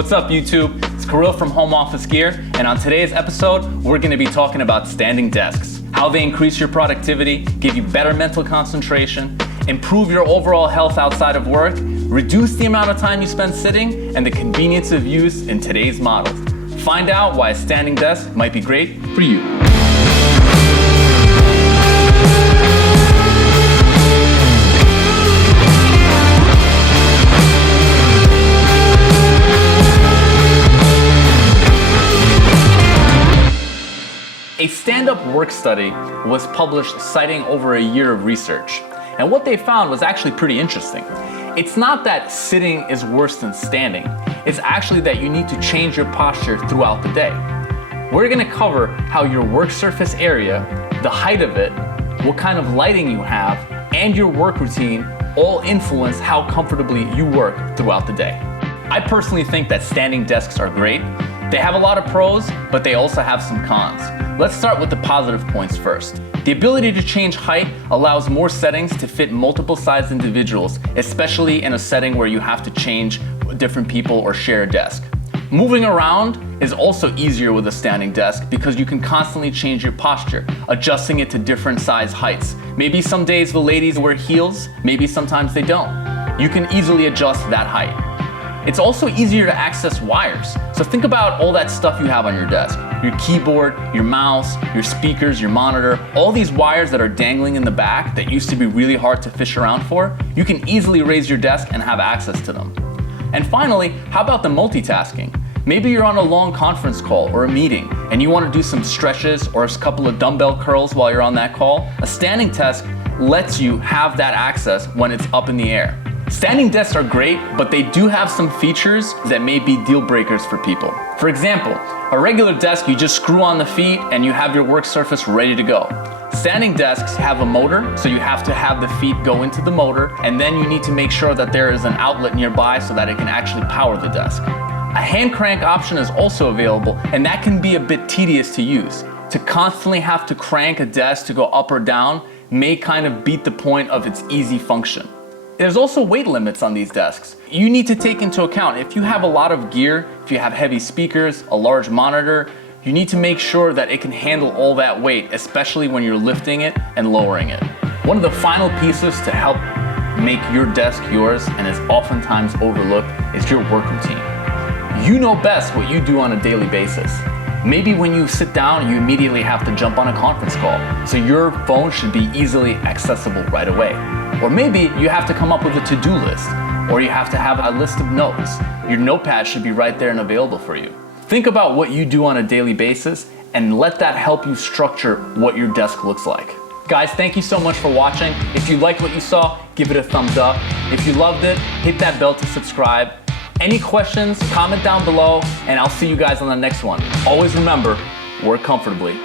What's up, YouTube? It's Kirill from Home Office Gear, and on today's episode, we're going to be talking about standing desks, how they increase your productivity, give you better mental concentration, improve your overall health outside of work, reduce the amount of time you spend sitting, and the convenience of use in today's models. Find out why a standing desk might be great for you. A stand-up work study was published citing over a year of research. And what they found was actually pretty interesting. It's not that sitting is worse than standing. It's actually that you need to change your posture throughout the day. We're gonna cover how your work surface area, the height of it, what kind of lighting you have, and your work routine all influence how comfortably you work throughout the day. I personally think that standing desks are great. They have a lot of pros, but they also have some cons. Let's start with the positive points first. The ability to change height allows more settings to fit multiple sized individuals, especially in a setting where you have to change different people or share a desk. Moving around is also easier with a standing desk because you can constantly change your posture, adjusting it to different size heights. Maybe some days the ladies wear heels, maybe sometimes they don't. You can easily adjust that height. It's also easier to access wires. So think about all that stuff you have on your desk. Your keyboard, your mouse, your speakers, your monitor, all these wires that are dangling in the back that used to be really hard to fish around for, you can easily raise your desk and have access to them. And finally, how about the multitasking? Maybe you're on a long conference call or a meeting and you want to do some stretches or a couple of dumbbell curls while you're on that call. A standing desk lets you have that access when it's up in the air. Standing desks are great, but they do have some features that may be deal breakers for people. For example, a regular desk, you just screw on the feet and you have your work surface ready to go. Standing desks have a motor, so you have to have the feet go into the motor, and then you need to make sure that there is an outlet nearby so that it can actually power the desk. A hand crank option is also available, and that can be a bit tedious to use. To constantly have to crank a desk to go up or down may kind of beat the point of its easy function. There's also weight limits on these desks. You need to take into account if you have a lot of gear, if you have heavy speakers, a large monitor, you need to make sure that it can handle all that weight, especially when you're lifting it and lowering it. One of the final pieces to help make your desk yours, and is oftentimes overlooked, is your work routine. You know best what you do on a daily basis. Maybe when you sit down, you immediately have to jump on a conference call, so your phone should be easily accessible right away. Or maybe you have to come up with a to-do list, or you have to have a list of notes. Your notepad should be right there and available for you. Think about what you do on a daily basis and let that help you structure what your desk looks like. Guys, thank you so much for watching. If you liked what you saw, give it a thumbs up. If you loved it, hit that bell to subscribe. Any questions, comment down below, and I'll see you guys on the next one. Always remember, work comfortably.